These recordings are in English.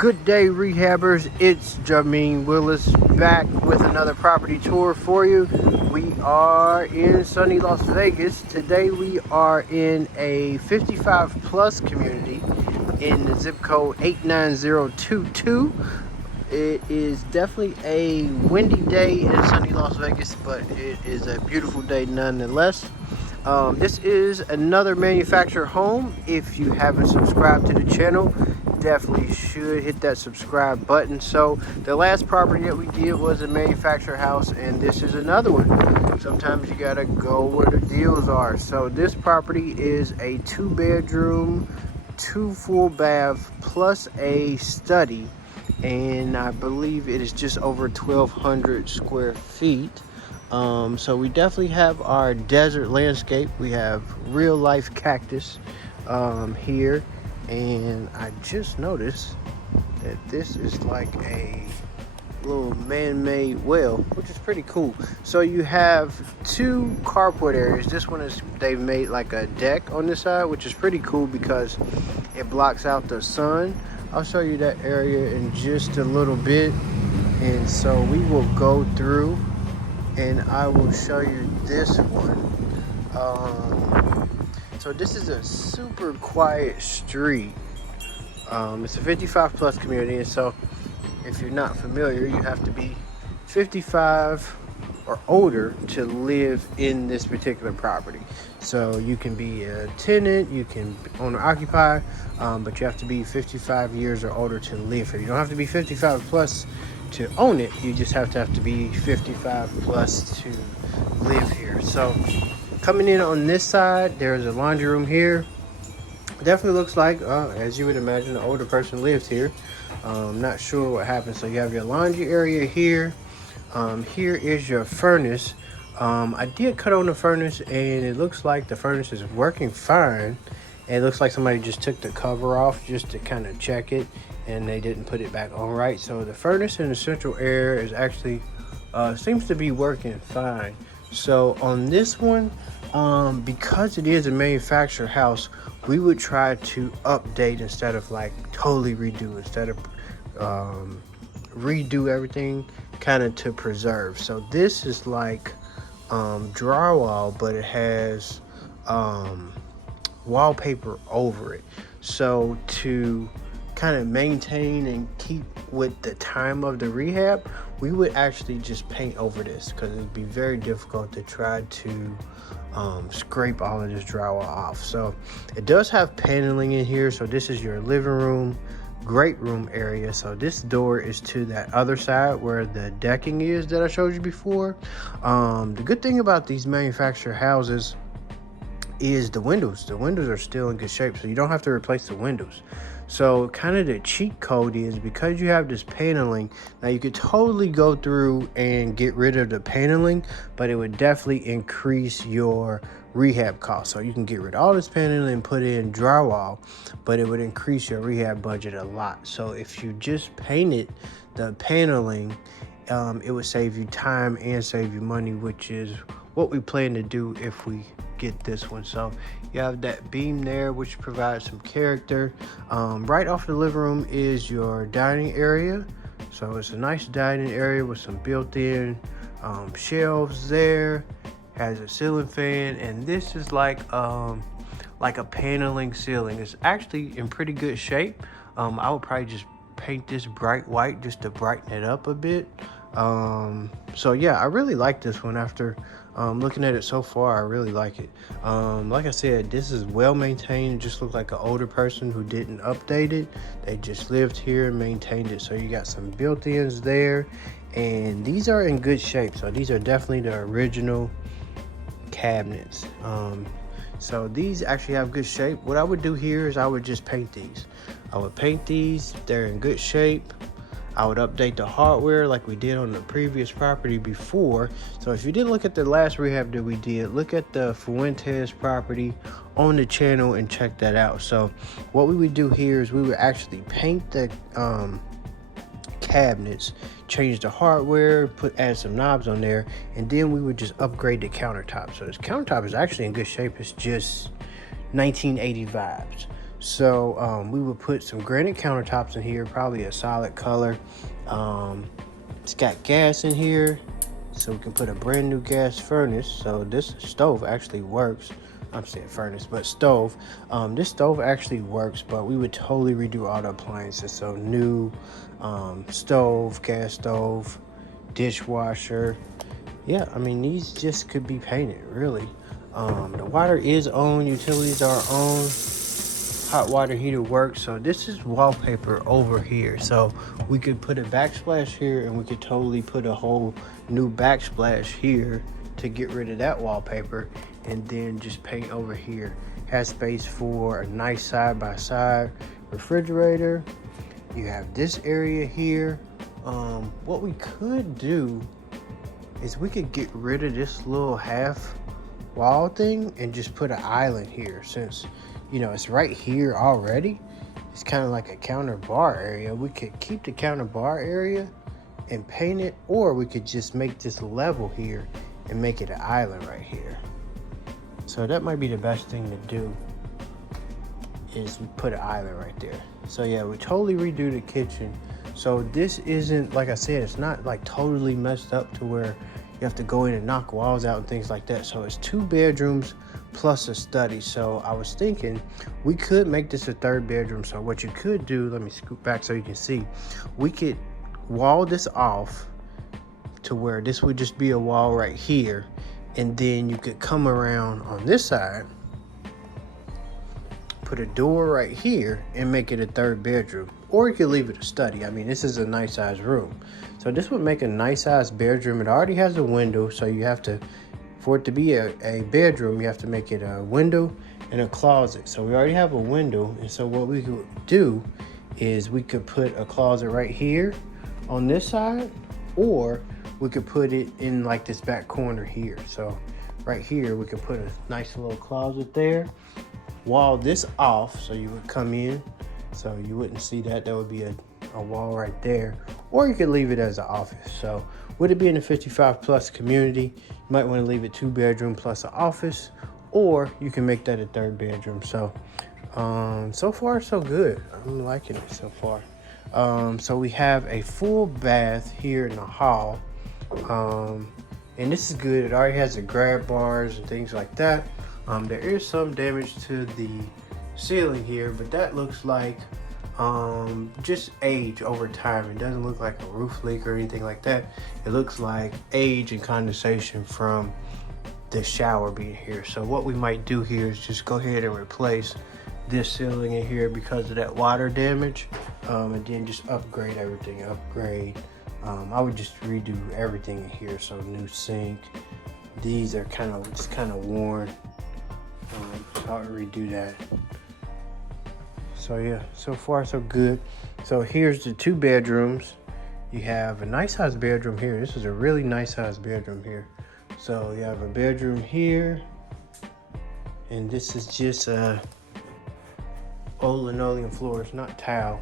Good day, rehabbers. It's Jameen Willis back with another property tour for you. We are in sunny Las Vegas. Today we are in a 55 plus community in the zip code 89022. It is definitely a windy day in sunny Las Vegas, but it is a beautiful day nonetheless. This is another manufactured home. If you haven't subscribed to the channel, definitely should hit that subscribe button. So the last property that we did was a manufactured house, and this is another one. Sometimes you gotta go where the deals are. So this property is a 2-bedroom, 2 full bath plus a study, and I believe it is just over 1,200 square feet. So we definitely have our desert landscape. We have real life cactus here, and I just noticed that this is like a little man-made well, which is pretty cool. So you have 2 carport areas. This one is, they've made like a deck on this side, which is pretty cool because it blocks out the sun. I'll show you that area in just a little bit. And so we will go through and I will show you this one. So this is a super quiet street. It's a 55 plus community, and so if you're not familiar, you have to be 55 or older to live in this particular property. So you can be a tenant, you can own or occupy, but you have to be 55 years or older to live here. You don't have to be 55 plus to own it. You just have to be 55 plus to live here. So coming in on this side, there's a laundry room here. Definitely looks like, as you would imagine, an older person lived here. Not sure what happened. So you have your laundry area here. Here is your furnace. I did cut on the furnace, and it looks like the furnace is working fine. And it looks like somebody just took the cover off just to kind of check it, and they didn't put it back on right. So the furnace in the central air is actually seems to be working fine. So on this one, because it is a manufactured house, we would try to update instead of like totally redo, instead of redo everything, kind of to preserve. So this is like drywall, but it has wallpaper over it. So to kind of maintain and keep with the time of the rehab, we would actually just paint over this, because it'd be very difficult to try to scrape all of this drywall off. So it does have paneling in here. So this is your living room, great room area. So this door is to that other side where the decking is that I showed you before. The good thing about these manufactured houses is the windows. The windows are still in good shape, so you don't have to replace the windows. So kind of the cheat code is, because you have this paneling, now you could totally go through and get rid of the paneling, but it would definitely increase your rehab cost. So you can get rid of all this paneling and put in drywall, but it would increase your rehab budget a lot. So if you just painted the paneling, it would save you time and save you money, which is what we plan to do if we get this one. So you have that beam there, which provides some character. Right off the living room is your dining area. So it's a nice dining area with some built-in shelves there. Has a ceiling fan, and this is like a paneling ceiling. It's actually in pretty good shape. I would probably just paint this bright white just to brighten it up a bit. So yeah, I really like this one. After looking at it so far, I really like it. Like I said, this is well maintained. It just looks like an older person who didn't update it. They just lived here and maintained it. So you got some built-ins there, and these are in good shape. So these are definitely the original cabinets. So these actually have good shape. What I would do here is I would just paint these. I would paint these. They're in good shape. I would update the hardware like we did on the previous property before. So if you didn't look at the last rehab that we did, look at the Fuentes property on the channel and check that out. So what we would do here is we would actually paint the cabinets, change the hardware, add some knobs on there, and then we would just upgrade the countertop. So this countertop is actually in good shape. It's just 1980 vibes. So we would put some granite countertops in here, probably a solid color. It's got gas in here, so we can put a brand new gas furnace. So this stove actually works. I'm saying furnace, but stove. This stove actually works, but we would totally redo all the appliances. So new stove, gas stove, dishwasher. Yeah, I mean, these just could be painted, really. The water is on, utilities are on, hot water heater works. So this is wallpaper over here. So we could put a backsplash here, and we could totally put a whole new backsplash here to get rid of that wallpaper, and then just paint over here. Has space for a nice side-by-side refrigerator. You have this area here. What we could do is we could get rid of this little half wall thing and just put an island here, since it's right here already. It's kind of like a counter bar area. We could keep the counter bar area and paint it, or we could just make this level here and make it an island right here. So that might be the best thing to do, is we put an island right there. So yeah, we totally redo the kitchen. So this isn't, like I said, it's not like totally messed up to where you have to go in and knock walls out and things like that. So it's 2 bedrooms plus a study. So I was thinking we could make this a 3rd bedroom. So what you could do, let me scoot back so you can see, we could wall this off to where this would just be a wall right here, and then you could come around on this side, put a door right here, and make it a 3rd bedroom. Or you could leave it a study. I mean, this is a nice size room. So this would make a nice size bedroom. It already has a window, so you have to, for it to be a bedroom, you have to make it a window and a closet. So we already have a window, and so what we could do is we could put a closet right here on this side, or we could put it in like this back corner here. So right here, we could put a nice little closet there, wall this off so you would come in, so you wouldn't see that. That would be a wall right there. Or you could leave it as an office. So with it being a 55 plus community, you might want to leave it 2 bedroom plus an office, or you can make that a 3rd bedroom. So so far so good. I'm liking it so far. So we have a full bath here in the hall. And this is good. It already has the grab bars and things like that. There is some damage to the ceiling here, but that looks like just age over time. It doesn't look like a roof leak or anything like that. It looks like age and condensation from the shower being here. So what we might do here is just go ahead and replace this ceiling in here because of that water damage, and then just upgrade everything. I would just redo everything in here. So new sink. These are kind of worn. So I would redo that. So yeah, so far so good. So here's the 2 bedrooms. You have a nice size bedroom here. This is a really nice size bedroom here. So you have a bedroom here, and this is just old linoleum floor. It's not tile.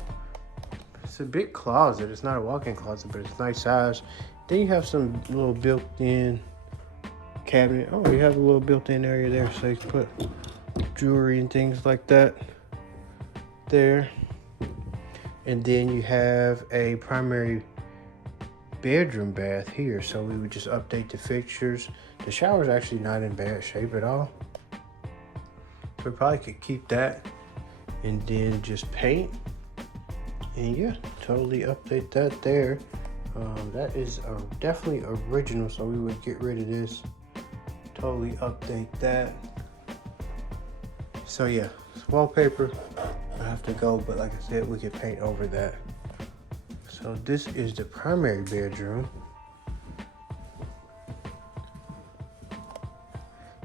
It's a big closet. It's not a walk-in closet, but it's nice size. Then you have some little built-in cabinet. Oh, you have a little built-in area there, so you can put jewelry and things like that there. And then you have a primary bedroom bath here, so we would just update the fixtures. The shower's actually not in bad shape at all, so we probably could keep that and then just paint, and yeah, totally update that there. That is definitely original, so we would get rid of this, totally update that. So yeah, it's wallpaper. I have to go, but like I said, we could paint over that. So this is the primary bedroom.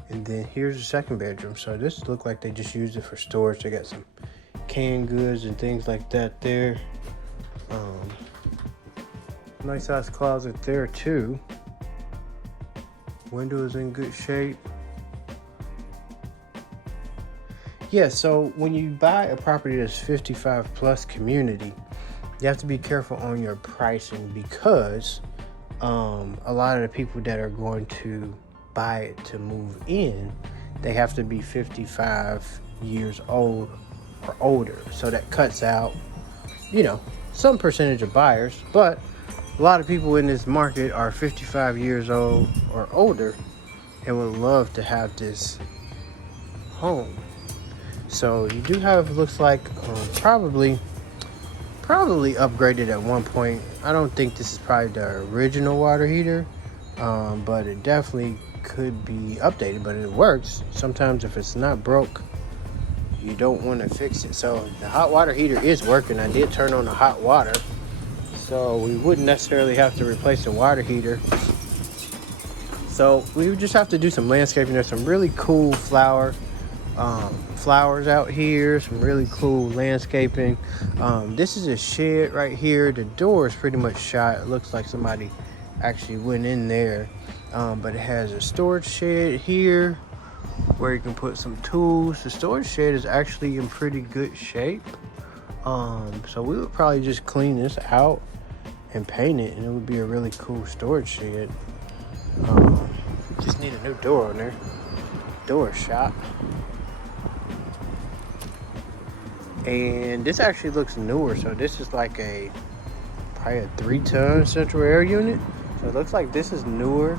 And then here's the 2nd bedroom. So this looked like they just used it for storage. They got some canned goods and things like that there. Nice size closet there too. Windows in good shape. Yeah, so when you buy a property that's 55 plus community, you have to be careful on your pricing, because a lot of the people that are going to buy it to move in, they have to be 55 years old or older. So that cuts out, you know, some percentage of buyers. But a lot of people in this market are 55 years old or older and would love to have this home. So you do have, looks like, probably upgraded at one point. I don't think this is probably the original water heater, but it definitely could be updated, but it works. Sometimes if it's not broke, you don't want to fix it. So the hot water heater is working. I did turn on the hot water, so we wouldn't necessarily have to replace the water heater. So we would just have to do some landscaping. There's some really cool flowers out here, some really cool landscaping. This is a shed right here. The door is pretty much shot. It looks like somebody actually went in there, but it has a storage shed here where you can put some tools. The storage shed is actually in pretty good shape, so we would probably just clean this out and paint it, and it would be a really cool storage shed. Just need a new door on there. Door shot. And this actually looks newer, so this is like probably a 3-ton central air unit. So it looks like this is newer.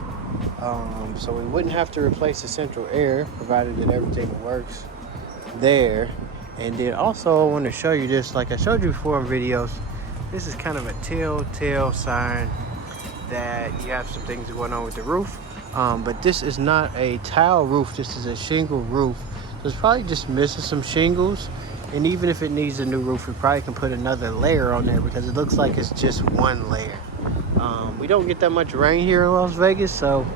So we wouldn't have to replace the central air, provided that everything works there. And then also I want to show you this, like I showed you before in videos. This is kind of a telltale sign that you have some things going on with the roof. But this is not a tile roof, this is a shingle roof. So it's probably just missing some shingles. And even if it needs a new roof, we probably can put another layer on there because it looks like it's just one layer. We don't get that much rain here in Las Vegas, so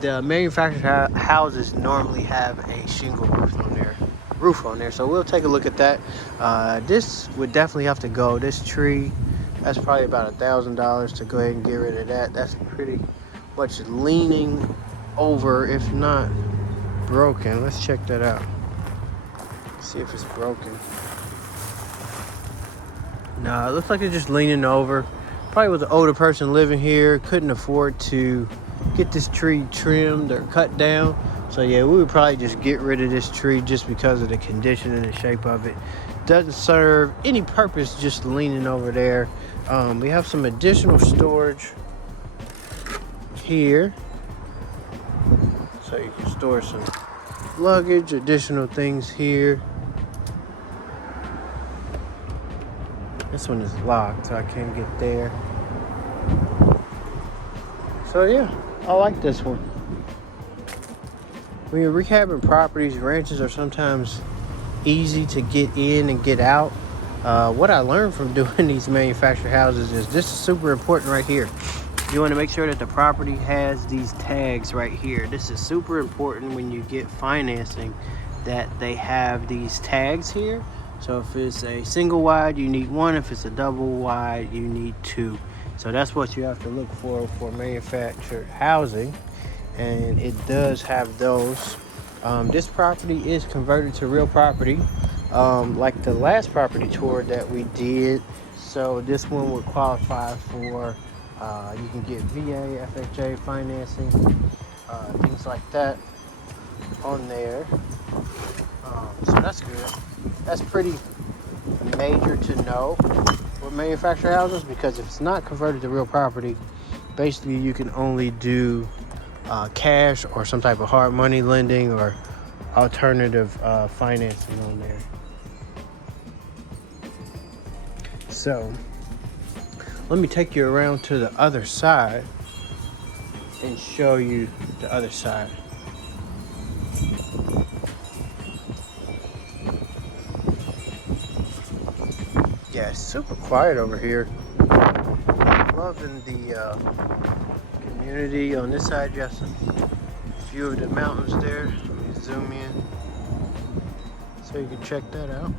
the manufactured houses normally have a shingle roof on there. So we'll take a look at that. This would definitely have to go. This tree, that's probably about $1,000 to go ahead and get rid of that. That's pretty much leaning over, if not broken. Let's check that out. See if it's broken. No, it looks like it's just leaning over. Probably was an older person living here, couldn't afford to get this tree trimmed or cut down. So yeah, we would probably just get rid of this tree just because of the condition and the shape of it. Doesn't serve any purpose just leaning over there. We have some additional storage here. So you can store some luggage, additional things here. This one is locked, so I can't get there. So yeah, I like this one. When you're rehabbing properties, ranches are sometimes easy to get in and get out. What I learned from doing these manufactured houses is this is super important right here. You want to make sure that the property has these tags right here. This is super important when you get financing, that they have these tags here. So if it's a single wide, you need one. If it's a double wide, you need two. So that's what you have to look for manufactured housing. And it does have those. This property is converted to real property, like the last property tour that we did. So this one would qualify for, you can get VA, FHA financing, things like that on there. So that's good. That's pretty major to know with manufactured houses, because if it's not converted to real property, basically you can only do cash or some type of hard money lending or alternative financing on there. So let me take you around to the other side and show you the other side. Yeah, it's super quiet over here. Loving the community. On this side, you have some view of the mountains there. Let me zoom in so you can check that out.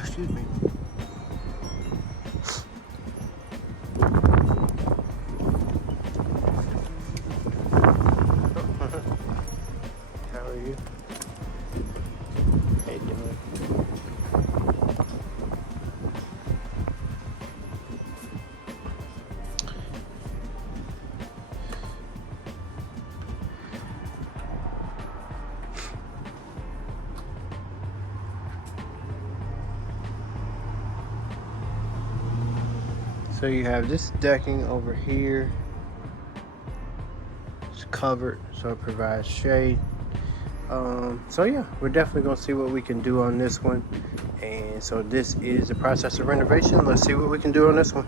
Excuse me. How are you? How you doing? So you have this decking over here. It's covered, so it provides shade. So yeah, we're definitely gonna see what we can do on this one. And so this is the process of renovation. Let's see what we can do on this one.